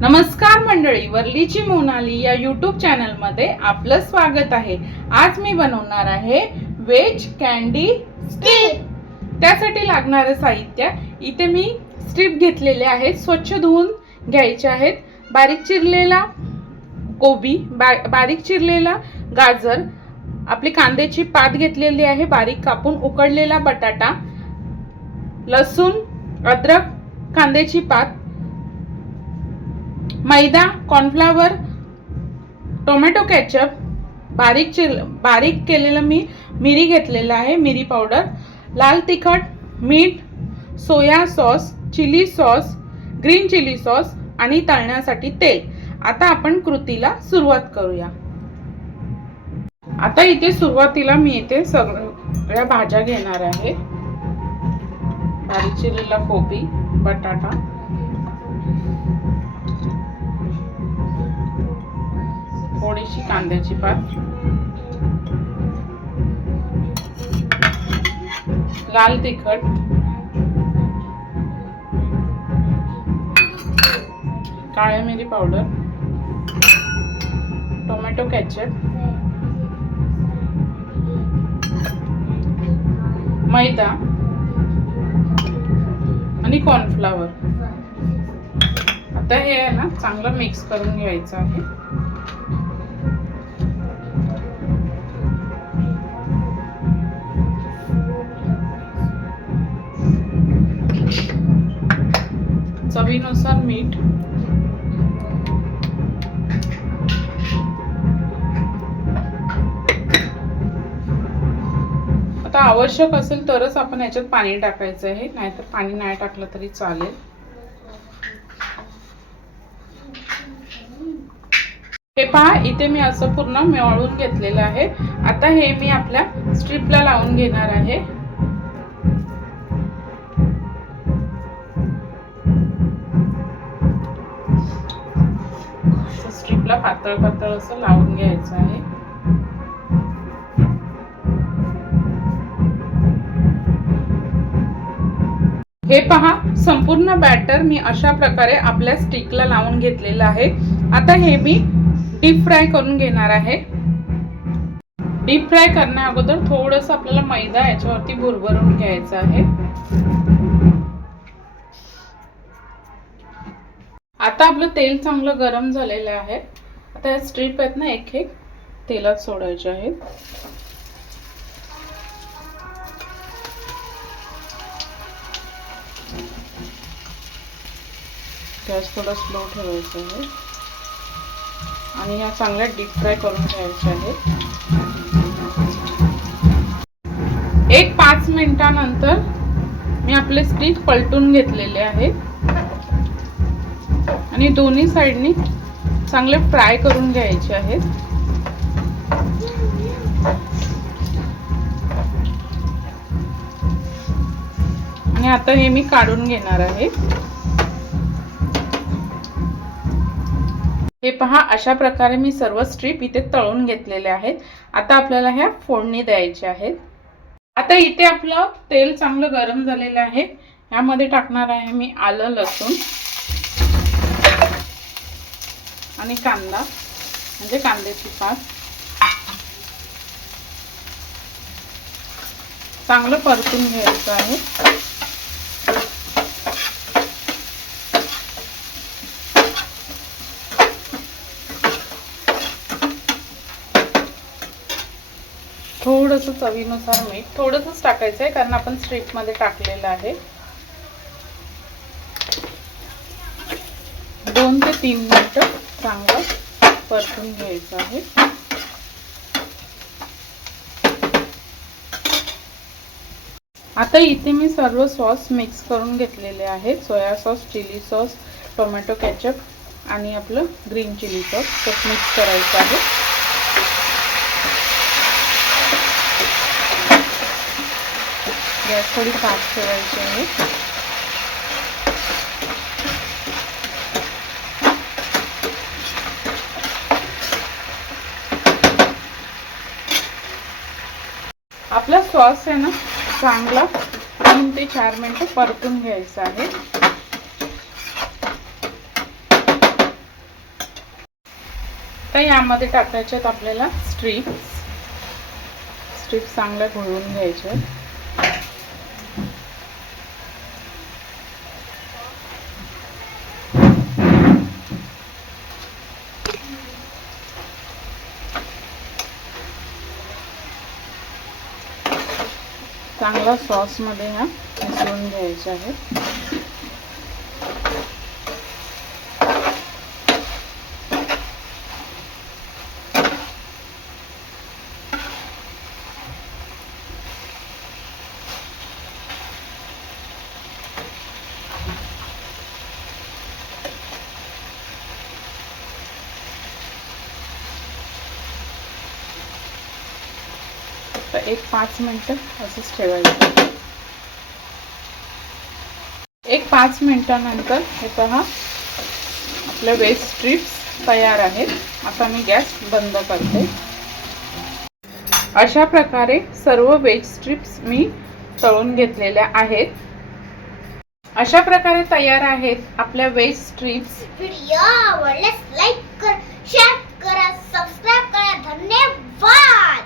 नमस्कार मंडळी वरलीची मोनाली या यूट्यूब चॅनलमध्ये आपलं स्वागत आहे. आज मी बनवणार आहे व्हेज कॅन्डी स्ट्रीप त्यासाठी लागणारं साहित्य. इथे मी स्ट्रीप घेतलेले आहेत स्वच्छ धुवून घ्यायचे आहेत. बारीक चिरलेला कोबी बा- बारीक चिरलेला गाजर आपली कांद्याची पात घेतलेली आहे बारीक कापून उकडलेला बटाटा लसूण अद्रक कांद्याची पात मैदा कॉर्नफ्लावर टोमॅटो कॅचअप बारीक चिर बारीक केलेलं मी मिरी घेतलेलं आहे मिरी पावडर लाल तिखट मीठ soya sauce chilli sauce green chilli sauce आणि तळण्यासाठी तेल. आता आपण कृतीला सुरुवात करूया. आता इथे सुरुवातीला मी इथे सगळ्या भाज्या घेणार आहे. बारीक चिरलेला कोबी बटाटा. थोडीशी कांद्याची पात. लाल तिखट. काळ्या मिरी पावडर. Tomato ketchup. मैदा. आणि कॉर्नफ्लावर. आता हे आहे ना चांगलं मिक्स करून घ्यायचं आहे. चवीनुसार मीठ. आता आवश्यक असेल तरच आपण याच्यात पाणी टाकायचं आहे. नाहीतर पाणी नाही टाकलं तरी चालेल. हे पहा इथे मी असं पूर्ण मिळवून घेतलेलं आहे. आता हे मी आपल्या स्ट्रीपला लावून घेणार आहे. स्ट्रीपला पातळ पातळ असं लावून घ्यायचं आहे. हे पहा संपूर्ण बॅटर मी अशा प्रकारे आपल्या स्टिकला लावून घेतलेलं आहे. आता हे मी डीप फ्राय करून घेणार आहे. डीप फ्राय करण्या अगोदर थोडस आपल्याला मैदा याच्यावरती भुरभरून घ्यायचा आहे. आता आपलं तेल चांगलं गरम झालेलं आहे. आता या स्ट्रीप आहेत ना एक एक तेलात सोडायचे आहेत. गॅस थोडा स्लो ठेवायचा आहे. आणि या चांगल्या डीप फ्राय करून घ्यायच्या आहेत. एक पाच मिनिटानंतर मी आपले स्टिक पलटून घेतलेले आहेत. आणि दोन्ही साईडनी चांगले फ्राय करून घ्यायचे आहेत. आणि आता हे मी काढून घेणार आहे. हे पहा अशा प्रकारे मी सर्व स्ट्रीप इथे तळून घेतलेले आहेत. आता आपल्याला ह्या फोडणी द्यायच्या आहेत. आता इथे आपलं तेल चांगलं गरम झालेलं आहे. ह्यामध्ये टाकणार आहे मी आलं लसूण. आणि कांदा म्हणजे कांद्याची पात. चांगलं परतून घ्यायचं आहे. थोडंसं चवीनुसार मीठ थोडंसंच टाकायचं आहे कारण आपण स्ट्रीपमध्ये टाकलेलं आहे. दोन ते तीन मिनटं चांगलं परतून घ्यायचं आहे. आता इथे मी सर्व सॉस मिक्स करून घेतलेले आहेत. Soya sauce chilli sauce tomato ketchup आणि आपलं ग्रीन चिली सॉस मिक्स करायचं आहे. गॅस थोडी फास्ट ठेवायची आहे. आपला सॉस आहे ना चांगला. तीन ते चार मिनटं परतून घ्यायचा आहे. तर यामध्ये टाकायचे आहेत आपल्याला स्ट्रीप्स स्ट्रीप्स चांगल्या घोळून घ्यायचे चांगला सॉसमध्ये ह्या मिसळून घ्यायच्या आहेत. एक पाच मिनटं असंच ठेवायचं. एक पाच मिनटानंतर हे पहा आपल्या वेस्ट स्ट्रिप्स तयार आहेत. आता मी गॅस बंद करते. अशा प्रकारे सर्व वेज स्ट्रिप्स मी तळून घेतलेल्या आहेत. अशा प्रकारे तयार आहेत आपल्या वेज स्ट्रिप्स व्हिडिओ आवडल्यास लाईक कर शेअर करा सबस्क्राईब करा. धन्यवाद!